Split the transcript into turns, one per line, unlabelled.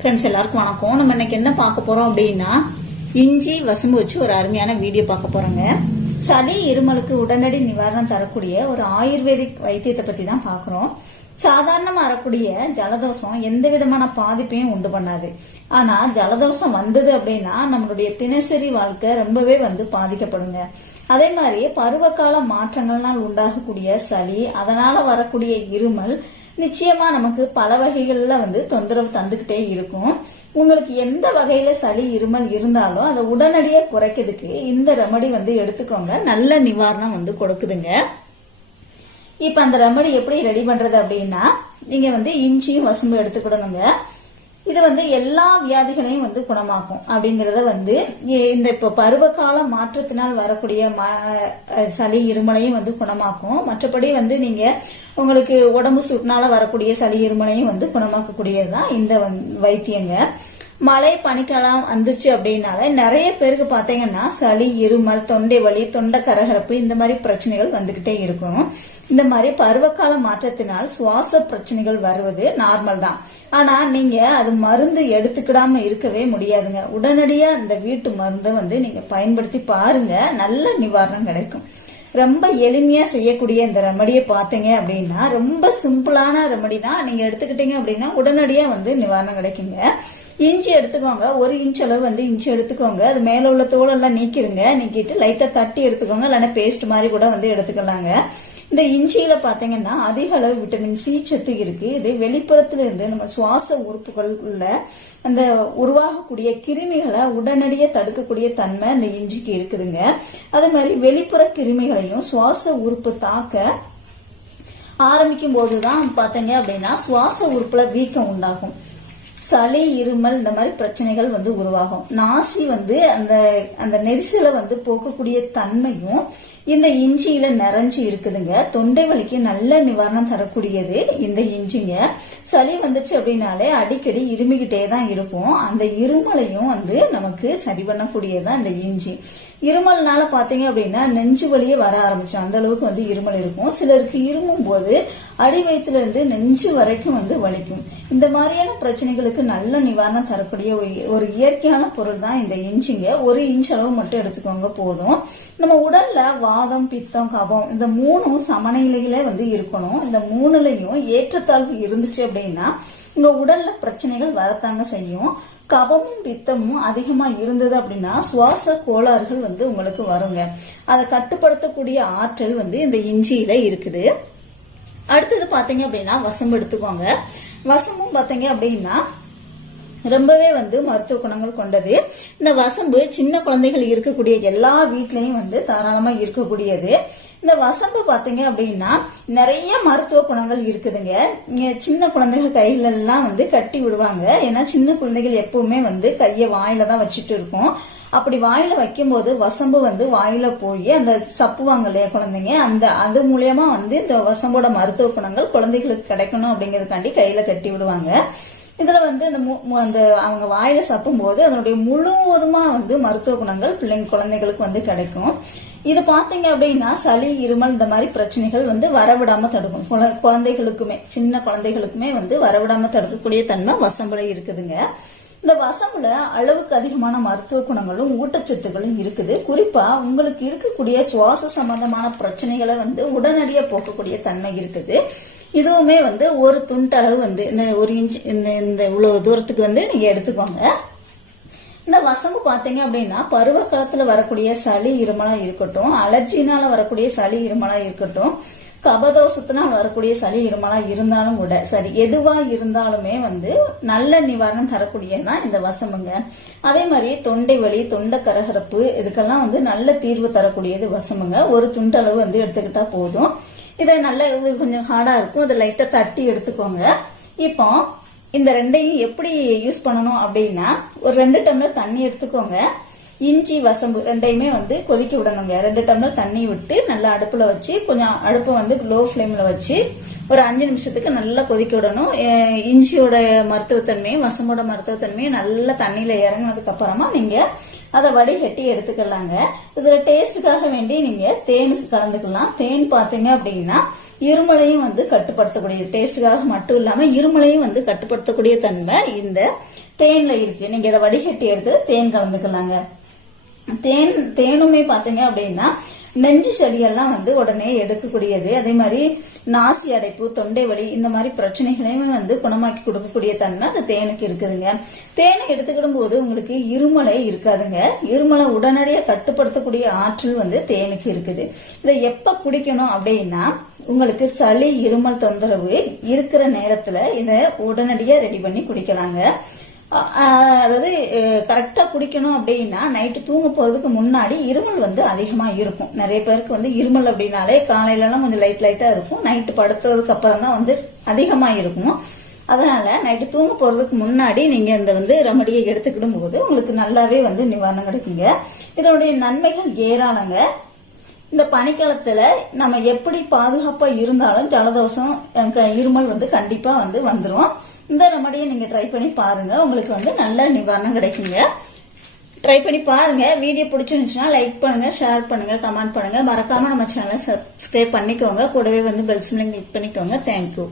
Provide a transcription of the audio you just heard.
Friends எல்லாருக்கும் வணக்கம். நம்ம இன்னைக்கு என்ன பார்க்க போறோம் அப்படின்னா இஞ்சி வசம்பு வச்சு ஒரு அருமையான வீடியோ பார்க்க போறோங்க. சளி இருமலுக்கு உடனடி நிவாரணம் தரக்கூடிய ஒரு ஆயுர்வேதிக் வைத்தியத்தை பத்தி தான் பார்க்குறோம். சாதாரணமா வரக்கூடிய ஜலதோஷம் எந்த விதமான பாதிப்பையும் உண்டு பண்ணாது. ஆனா ஜலதோஷம் வந்தது அப்படின்னா நம்மளுடைய தினசரி வாழ்க்கை ரொம்பவே வந்து பாதிக்கப்படுங்க. அதே மாதிரி பருவகால மாற்றங்கள்னால் உண்டாகக்கூடிய சளி அதனால வரக்கூடிய இருமல் நிச்சயமா நமக்கு பல வகைகள்ல வந்து தொந்தரவு தந்துகிட்டே இருக்கும். உங்களுக்கு எந்த வகையில சளி இருமல் இருந்தாலும் அதை உடனடியாக குறைக்கிறதுக்கு இந்த ரெமடி வந்து எடுத்துக்கோங்க. நல்ல நிவாரணம் வந்து கொடுக்குதுங்க. இப்ப அந்த ரெமடி எப்படி ரெடி பண்றது அப்படின்னா நீங்க வந்து இஞ்சியும் வசம்பு எடுத்துக்கிடணுங்க. இது வந்து எல்லா வியாதிகளையும் வந்து குணமாக்கும் அப்படிங்கறத வந்து இந்த இப்போ பருவகால மாற்றத்தினால் வரக்கூடிய சளி இருமலையும் வந்து குணமாக்கும். மற்றபடி வந்து நீங்க உங்களுக்கு உடம்பு சூட்டினால வரக்கூடிய சளி இருமலையும் வந்து குணமாக்கக்கூடியது தான் இந்த வைத்தியங்க. மழை பனிக்காலம் வந்துருச்சு அப்படின்னால நிறைய பேருக்கு பார்த்தீங்கன்னா சளி இருமல் தொண்டை வலி தொண்டை கரகரப்பு இந்த மாதிரி பிரச்சனைகள் வந்துகிட்டே இருக்கும். இந்த மாதிரி பருவகால மாற்றத்தினால் சுவாச பிரச்சனைகள் வருவது நார்மல் தான். ஆனா நீங்க அது மருந்து எடுத்துக்கிடாம இருக்கவே முடியாதுங்க. உடனடியா இந்த வீட்டு மருந்தை வந்து நீங்க பயன்படுத்தி பாருங்க. நல்ல நிவாரணம் கிடைக்கும். ரொம்ப எளிமையா செய்யக்கூடிய இந்த ரெமடியை பார்த்தீங்க அப்படின்னா ரொம்ப சிம்பிளான ரெமடி தான் நீங்க எடுத்துக்கிட்டீங்க அப்படின்னா உடனடியா வந்து நிவாரணம் கிடைக்குங்க. இஞ்சி எடுத்துக்கோங்க. ஒரு இன்ச் அளவு வந்து இஞ்சி எடுத்துக்கோங்க. அது மேல உள்ள தோலெல்லாம் நீக்கிருங்க. நீக்கிட்டு லைட்டா தட்டி எடுத்துக்கோங்க. இல்லைன்னா பேஸ்ட் மாதிரி கூட வந்து எடுத்துக்கலாங்க. இந்த இஞ்சியில பாத்தீங்கன்னா அதிக அளவு விட்டமின் சி சத்து இருக்கு. இது வெளிப்புறத்துல இருந்து நம்ம சுவாச உறுப்புகள் உள்ள அந்த உருவாகக்கூடிய கிருமிகளை உடனடியே தடுக்கக்கூடிய தன்மை இந்த இஞ்சிக்கு இருக்குதுங்க. அதே மாதிரி வெளிப்புற கிருமிகளையும் சுவாச உறுப்பு தாக்க ஆரம்பிக்கும் போதுதான் பாத்தீங்க அப்படின்னா சுவாச உறுப்புல வீக்கம் உண்டாகும். சளி இருமல் இந்த மாதிரி பிரச்சனைகள் வந்து உருவாகும். நாசி வந்து அந்த அந்த நெரிசலை வந்து போக்கக்கூடிய தன்மையும் இந்த இஞ்சியில நிறைஞ்சு இருக்குதுங்க. தொண்டை வலிக்கு நல்ல நிவாரணம் தரக்கூடியது இந்த இஞ்சிங்க. சளி வந்துச்சு அப்படின்னாலே அடிக்கடி இருமிக்கிட்டே தான் இருக்கும். அந்த இருமலையும் வந்து நமக்கு சரி பண்ணக்கூடியதான் இந்த இஞ்சி. இருமல்னால பாத்தீங்க அப்படின்னா நெஞ்சு வலியே வர ஆரம்பிச்சோம் அந்த அளவுக்கு வந்து இருமல் இருக்கும். சிலருக்கு இருமும் போது அடி வயிற்றுல இருந்து நெஞ்சு வரைக்கும் வந்து வலிக்கும். இந்த மாதிரியான பிரச்சனைகளுக்கு நல்ல நிவாரணம் தரக்கூடிய ஒரு- ஒரு இயற்கையான பொருள் தான் இந்த இஞ்சிங்க. ஒரு இன்ச் அளவு மட்டும் எடுத்துக்கோங்க போதும். நம்ம உடல்ல வாதம் பித்தம் கபம் இந்த மூணும் சமநிலையில வந்து இருக்கணும். இந்த மூணுலையும் ஏற்றத்தாழ்வு இருந்துச்சு அப்படின்னா உங்க உடல்ல பிரச்சனைகள் வரத்தாங்க செய்யும். கபமும் பித்தமும் அதிகமா இருந்தது அப்படின்னா சுவாச கோளாறுகள் வந்து உங்களுக்கு வருங்க. அதை கட்டுப்படுத்தக்கூடிய ஆற்றல் வந்து இந்த இஞ்சியில இருக்குது. அடுத்தது பாத்தீங்க அப்படின்னா வசம்பு எடுத்துக்கோங்க. வசமும் பாத்தீங்க அப்படின்னா ரொம்பவே வந்து மருத்துவ குணங்கள் கொண்டது. இந்த வசம்பு சின்ன குழந்தைகள் இருக்கக்கூடிய எல்லா வீட்லயும் வந்து தாராளமா இருக்கக்கூடியது. இந்த வசம்பு பாத்தீங்க அப்படின்னா நிறைய மருத்துவ குணங்கள் இருக்குதுங்க. சின்ன குழந்தைகள் கையில எல்லாம் வந்து கட்டி விடுவாங்க. ஏன்னா சின்ன குழந்தைகள் எப்பவுமே வந்து கையை வாயில தான் வச்சுட்டு இருக்கும். அப்படி வாயில வைக்கும்போது வசம்பு வந்து வாயில போய் அந்த சப்புவாங்க இல்லையா குழந்தைங்க அந்த அது மூலியமா வந்து இந்த வசம்போட மருத்துவ குணங்கள் குழந்தைகளுக்கு கிடைக்கணும் அப்படிங்கிறதுக்காண்டி கையில கட்டி விடுவாங்க. இதில் வந்து இந்த மு- அந்த அவங்க வாயில் சப்பும் போது அதனுடைய முழுவதுமாக வந்து மருத்துவ குணங்கள் பிள்ளைங்க குழந்தைகளுக்கு வந்து கிடைக்கும். இது பார்த்தீங்க அப்படின்னா சளி இருமல் இந்த மாதிரி பிரச்சனைகள் வந்து வரவிடாமல் தடுக்கும். குழ- குழந்தைகளுக்குமே சின்ன குழந்தைகளுக்குமே வந்து வரவிடாமல் தடுக்கக்கூடிய தன்மை வசம்புல இருக்குதுங்க. இந்த வசம்புல அளவுக்கு அதிகமான மருத்துவ குணங்களும் ஊட்டச்சத்துக்களும் இருக்குது. குறிப்பா உங்களுக்கு இருக்கக்கூடிய சுவாச சம்பந்தமான பிரச்சனைகளை வந்து உடனடியாக போக்கக்கூடிய தன்மை இருக்குது. இதுவுமே வந்து ஒரு துண்டளவு வந்து இந்த ஒரு இன்ச் இந்த இந்த இவ்வளவு தூரத்துக்கு வந்து நீங்க எடுத்துக்கோங்க. இந்த வசம்பு பாத்தீங்க அப்படின்னா பருவ காலத்துல வரக்கூடிய சளி இருமலா இருக்கட்டும் அலர்ஜினால வரக்கூடிய சளி இருமலா இருக்கட்டும் கபதோஷத்தினால் வரக்கூடிய சளி இருமலா இருந்தாலும் கூட சரி எதுவா இருந்தாலுமே வந்து நல்ல நிவாரணம் தரக்கூடியதான் இந்த வசம்புங்க. அதே மாதிரி தொண்டை வலி தொண்டை கரகரப்பு இதுக்கெல்லாம் வந்து நல்ல தீர்வு தரக்கூடியது வசம்புங்க. ஒரு துண்டளவு வந்து எடுத்துக்கிட்டா போதும். இதை நல்ல இது கொஞ்சம் ஹார்டாக இருக்கும். இதை லைட்டாக தட்டி எடுத்துக்கோங்க. இப்போ இந்த ரெண்டையும் எப்படி யூஸ் பண்ணணும் அப்படின்னா ஒரு ரெண்டு டம்ளர் தண்ணி எடுத்துக்கோங்க. இஞ்சி வசம்பு ரெண்டையுமே வந்து கொதிக்க விடணுங்க. ரெண்டு டம்ளர் தண்ணி விட்டு நல்லா அடுப்பில் வச்சு கொஞ்சம் அடுப்பை வந்து லோ ஃப்ளேமில் வச்சு ஒரு அஞ்சு நிமிஷத்துக்கு நல்லா கொதிக்க விடணும். இஞ்சியோட மருத்துவத்தன்மையும் வசம்போட மருத்துவத்தன்மையும் நல்லா தண்ணியில் இறங்கினதுக்கு அப்புறமா நீங்கள் அதை வடிகட்டி எடுத்துக்கலாங்க. இதுல டேஸ்ட்டுக்காக வேண்டி நீங்க தேன் கலந்துக்கலாம். தேன் பாத்தீங்க அப்படின்னா இருமலையும் வந்து கட்டுப்படுத்தக்கூடிய டேஸ்ட்டுக்காக மட்டும் இல்லாம இருமலையும் வந்து கட்டுப்படுத்தக்கூடிய தன்மை இந்த தேன்ல இருக்கு. நீங்க இதை வடிகட்டி எடுத்து தேன் கலந்துக்கலாங்க. தேன் தேனுமே பாத்தீங்க அப்படின்னா நெஞ்சு சளியெல்லாம் வந்து உடனே எடுக்கக்கூடியது. அதே மாதிரி நாசி அடைப்பு தொண்டை வலி இந்த மாதிரி பிரச்சனைகளையுமே வந்து குணமாக்கி கொடுக்கக்கூடிய தன்மை அந்த தேனுக்கு இருக்குதுங்க. தேனை எடுத்துக்கிடும் போது உங்களுக்கு இருமலை இருக்காதுங்க. இருமலை உடனடியாக கட்டுப்படுத்தக்கூடிய ஆற்றல் வந்து தேனுக்கு இருக்குது. இதை எப்ப குடிக்கணும் அப்படின்னா உங்களுக்கு சளி இருமல் தொந்தரவு இருக்கிற நேரத்துல இதை உடனடியாக ரெடி பண்ணி குடிக்கலாங்க. அதாவது கரெக்டாக குடிக்கணும் அப்படின்னா நைட்டு தூங்க போகிறதுக்கு முன்னாடி இருமல் வந்து அதிகமாக இருக்கும். நிறைய பேருக்கு வந்து இருமல் அப்படின்னாலே காலையிலலாம் கொஞ்சம் லைட் லைட்டாக இருக்கும். நைட்டு படுத்ததுக்கு அப்புறம் தான் வந்து அதிகமாக இருக்கும். அதனால நைட்டு தூங்க போகிறதுக்கு முன்னாடி நீங்கள் இந்த வந்து ரெமடியை எடுத்துக்கிடும் போது உங்களுக்கு நல்லாவே வந்து நிவாரணம் கிடைக்குங்க. இதனுடைய நன்மைகள் ஏராளங்க. இந்த பனிக்காலத்தில் நம்ம எப்படி பாதுகாப்பாக இருந்தாலும் ஜலதோஷம் க- இருமல் வந்து கண்டிப்பாக வந்து வந்துரும். இந்த ரெமடியை நீங்கள் ட்ரை பண்ணி பாருங்கள் உங்களுக்கு வந்து நல்ல நிவாரணம் கிடைக்குங்க. ட்ரை பண்ணி பாருங்கள் வீடியோ பிடிச்சிருந்துச்சுன்னா லைக் பண்ணுங்கள் ஷேர் பண்ணுங்கள் கமெண்ட் பண்ணுங்கள் மறக்காமல் நம்ம சேனலை சப்ஸ்கிரைப் பண்ணிக்கோங்க. கூடவே வந்து பெல் சிம்லையும் கிளிக் பண்ணிக்கோங்க. Thank you